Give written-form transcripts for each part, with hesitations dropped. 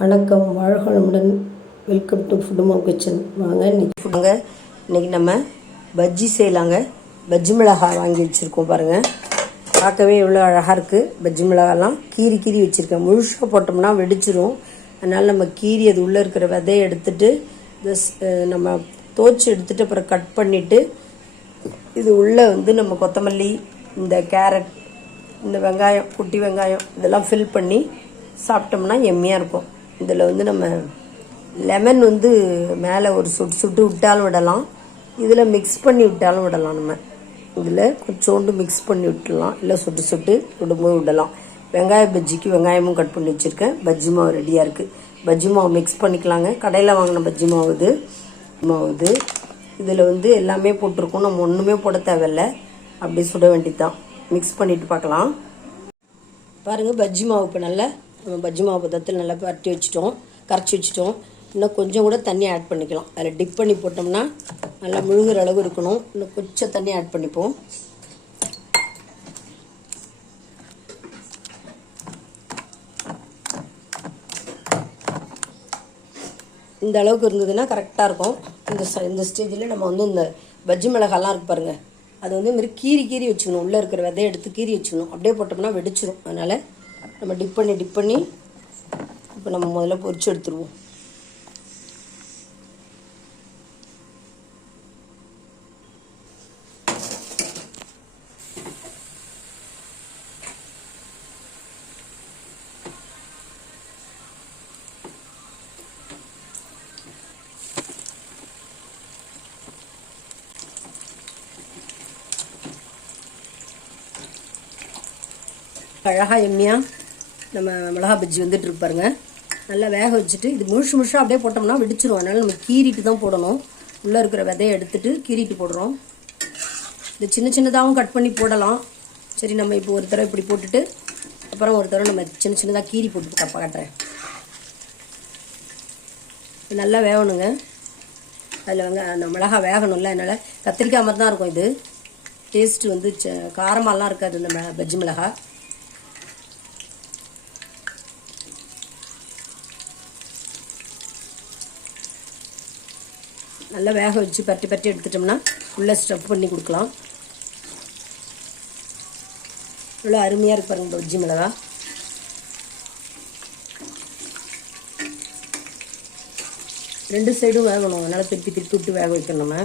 வணக்கம், வாழ்க வளமுடன். வெல்கம் டு ஃபுட்டுமா கிச்சன். வாங்க இன்றைக்கி நம்ம பஜ்ஜி செய்யலாங்க. பஜ்ஜி மிளகாய் வாங்கி வச்சுருக்கோம் பாருங்கள். பார்க்கவே எவ்வளோ அழகாக இருக்குது. பஜ்ஜி மிளகாலாம் கீறி வச்சுருக்கேன். முழுசாக போட்டோம்னா வெடிச்சிரும். அதனால் நம்ம கீறி அது உள்ளே இருக்கிற விதையை எடுத்துட்டு நம்ம தோய்ச்சி எடுத்துகிட்டு அப்புறம் கட் பண்ணிவிட்டு இது உள்ளே நம்ம கொத்தமல்லி, இந்த கேரட், இந்த வெங்காயம், குட்டி வெங்காயம் இதெல்லாம் ஃபில் பண்ணி சாப்பிட்டோம்னா எம்மியாக இருக்கும். இதில் நம்ம லெமன் மேலே ஒரு சுட்டு விட்டாலும் விடலாம், இதில் மிக்ஸ் பண்ணி விட்டாலும் விடலாம். நம்ம இதில் கொஞ்சோண்டு மிக்ஸ் பண்ணி விட்டுடலாம், இல்லை சுட்டு விடும்போது விடலாம். வெங்காய பஜ்ஜிக்கு வெங்காயமும் கட் பண்ணி வச்சுருக்கேன். பஜ்ஜி மாவு ரெடியாக இருக்குது. பஜ்ஜி மாவு மிக்ஸ் பண்ணிக்கலாங்க. கடையில் வாங்கின பஜ்ஜி மாவு இதில் எல்லாமே போட்டிருக்கோம். நம்ம ஒன்றுமே போட தேவையில்லை, அப்படி சுட வேண்டியதுதான். மிக்ஸ் பண்ணிவிட்டு பார்க்கலாம். பாருங்கள், பஜ்ஜி மாவு இப்போ நல்லா நம்ம பஜ்ஜி மாவு பதத்தில் நல்லா கரைச்சி வச்சுட்டோம். இன்னும் கொஞ்சம் கூட தண்ணி ஆட் பண்ணிக்கலாம். அதில் டிப் பண்ணி போட்டோம்னா நல்லா முழுகிற அளவு இருக்கணும். இன்னும் கொஞ்சம் தண்ணி ஆட் பண்ணிப்போம். இந்த அளவுக்கு இருந்ததுன்னா கரெக்டாக இருக்கும். இந்த ஸ்டேஜில் நம்ம இந்த பஜ்ஜி மிளகாலாம் இருக்குது பாருங்கள், அது இதுமாரி கீறி வச்சுக்கணும். உள்ளே இருக்கிற விதையை எடுத்து கீறி வச்சுக்கணும். அப்படியே போட்டோம்னா வெடிச்சிடும். அதனால் நம்ம டிப் பண்ணி இப்போ நம்ம முதல்ல பொரிச்சு எடுத்துருவோம். அழகாக எம்மியாக நம்ம மிளகா பஜ்ஜி வந்துட்டு பாருங்க. நல்லா வேக வச்சுட்டு இது முழுசாக அப்படியே போட்டோம்னா வெடிச்சிரும். அதனால் நம்ம கீறிட்டு தான் போடணும். உள்ளே இருக்கிற விதையை எடுத்துட்டு கீறிட்டு போடுறோம். இது சின்னதாகவும் கட் பண்ணி போடலாம். சரி, நம்ம இப்போ ஒரு தடவை இப்படி போட்டுட்டு அப்புறம் ஒரு தடவை நம்ம சின்னதாக கீறி போட்டு காட்டுறேன். நல்லா வேகணுங்க. அதில் அந்த மிளகா வேகணும்ல, அதனால் கத்திரிக்காய் மாதிரி தான் இருக்கும். இது டேஸ்ட்டு காரமாலாம் இருக்காது இந்த பஜ்ஜி மிளகா. நல்லா வேக வச்சு பரட்டி எடுத்துட்டோம்னா உள்ளே ஸ்டஃப் பண்ணி கொடுக்கலாம். இவ்வளோ அருமையாக இருக்கு பாருங்க பஜ்ஜி மிளகா. ரெண்டு சைடும் வேகணும். அதனால் திருப்பி விட்டு வேக வைக்கணும். நம்ம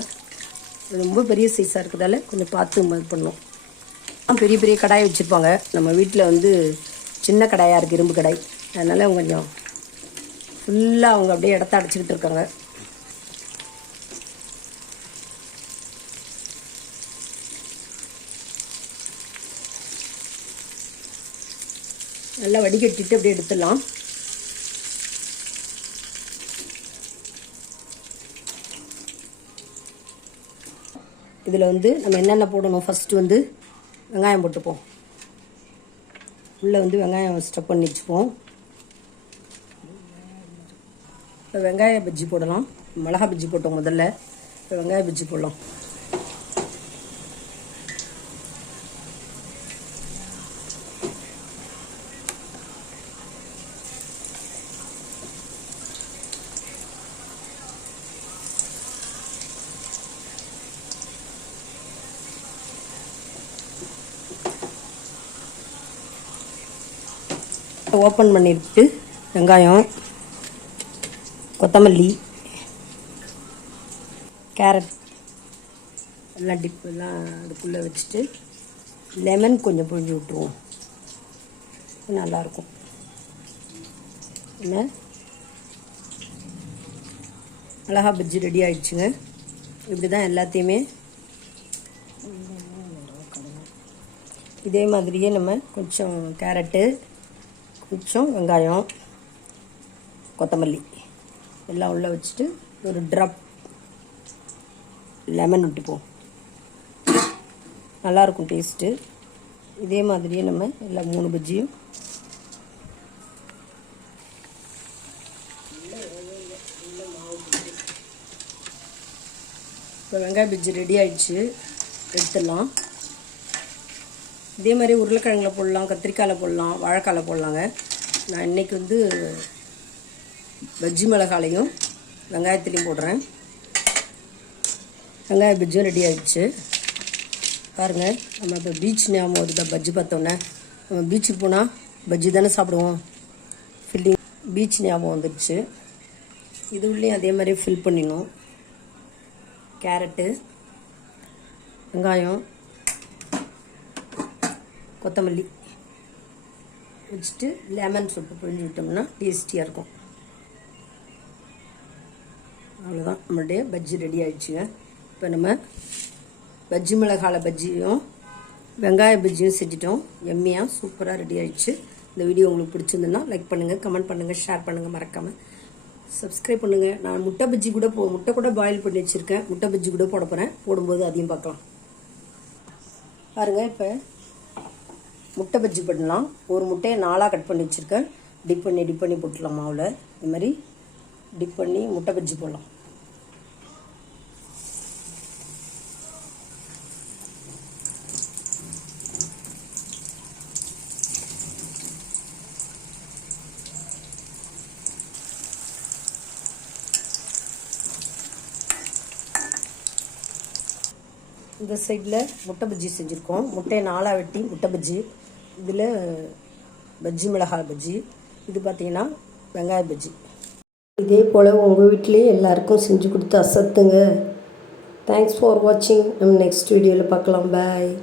ரொம்ப பெரிய சைஸாக இருக்கிறதால கொஞ்சம் பார்த்து இது பண்ணணும். பெரிய கடாய் வச்சுருப்பாங்க. நம்ம வீட்டில் சின்ன கடாயாக இருக்குது, இரும்பு கடாய். அதனால் கொஞ்சம் ஃபுல்லாக அவங்க அப்படியே இடத்த அடைச்சிக்கிட்டு இருக்காங்க. நல்லா வடிகட்டிட்டு அப்படியே எடுத்துடலாம். இதில் நம்ம என்னென்ன போடணும், ஃபஸ்ட்டு வெங்காயம் போட்டுப்போம். உள்ளே வெங்காயம் ஸ்டப் பண்ணி வச்சுப்போம். இப்போ வெங்காய பஜ்ஜி போடலாம். மிளகா பஜ்ஜி போட்டோம் முதல்ல. இப்போ வெங்காய பஜ்ஜி போடலாம். ஓப்பன் பண்ணிட்டு வெங்காயம், கொத்தமல்லி, கேரட் எல்லாம் அதுக்குள்ளே வச்சுட்டு லெமன் கொஞ்சம் புழிஞ்சு விட்டுருவோம். நல்லாயிருக்கும். என்ன மிளகா பஜ்ஜி ரெடி ஆயிடுச்சுங்க. இப்படி தான் எல்லாத்தையுமே இதே மாதிரியே நம்ம கொஞ்சம் கேரட்டு, கொஞ்சம் வெங்காயம், கொத்தமல்லி எல்லாம் உள்ளே வச்சுட்டு ஒரு ட்ராப் லெமன் விட்டுப்போம். நல்லாயிருக்கும் டேஸ்ட்டு. இதே மாதிரியே நம்ம எல்லா 3 பஜ்ஜியும் இப்போ வெங்காய பஜ்ஜி ரெடி ஆயிடுச்சு. எடுத்துடலாம். இதே மாதிரி உருளைக்கிழங்குல போடலாம், கத்திரிக்காயில் போடலாம், வாழைக்காயில் போடலாங்க. நான் இன்றைக்கி பஜ்ஜி மிளகாலையும் வெங்காயத்துலேயும் போடுறேன். வெங்காய பஜ்ஜியும் ரெடி ஆகிடுச்சு பாருங்கள். நம்ம இப்போ பீச் ஞாபகம் வருதா? பஜ்ஜி பார்த்தோன்னே நம்ம பீச்சுக்கு போனால் பஜ்ஜி தானே சாப்பிடுவோம். ஃபில்லிங் பீச் ஞாபகம் வந்துடுச்சு. இது உள்ளேயும் அதே மாதிரி ஃபில் பண்ணிடணும். கேரட்டு, வெங்காயம், கொத்தமல்லி வச்சுட்டு லெமன் சொட்டு புழிஞ்சு விட்டோம்னா டேஸ்டியாக இருக்கும். அவ்வளோதான், நம்மளுடைய பஜ்ஜி ரெடி ஆகிடுச்சுங்க. இப்போ நம்ம பஜ்ஜி மிளகால பஜ்ஜியும் வெங்காய பஜ்ஜியும் செஞ்சிட்டோம். எம்மியாக சூப்பராக ரெடி ஆகிடுச்சு. இந்த வீடியோ உங்களுக்கு பிடிச்சிருந்துன்னா லைக் பண்ணுங்கள், கமெண்ட் பண்ணுங்கள், ஷேர் பண்ணுங்கள், மறக்காமல் சப்ஸ்கிரைப் பண்ணுங்கள். நான் முட்டை பஜ்ஜி கூட முட்டை கூட பாயில் பண்ணி வச்சுருக்கேன். முட்டை பஜ்ஜி கூட போட போகிறேன். போடும்போது அதையும் பார்க்கலாம் பாருங்கள். இப்போ முட்டை பஜ்ஜி பண்ணலாம். ஒரு முட்டையை 4ஆக கட் பண்ணி வச்சுருக்கேன். டிப் பண்ணி போட்டுடலாம் மாவில். இது மாதிரி டிப் பண்ணி முட்டை பஜ்ஜி போடலாம். இந்த சைடில் முட்டை பஜ்ஜி செஞ்சுருக்கோம். முட்டையை 4ஆக வெட்டி முட்டை பஜ்ஜி. இதில் பஜ்ஜி மிளகாய் பஜ்ஜி. இது பார்த்திங்கன்னா வெங்காய பஜ்ஜி. இதே போல் உங்கள் வீட்டிலேயே எல்லாருக்கும் செஞ்சு கொடுத்து அசத்துங்க. தேங்க்ஸ் ஃபார் வாட்சிங். நம்ம நெக்ஸ்ட் வீடியோவில் பார்க்கலாம். பாய்.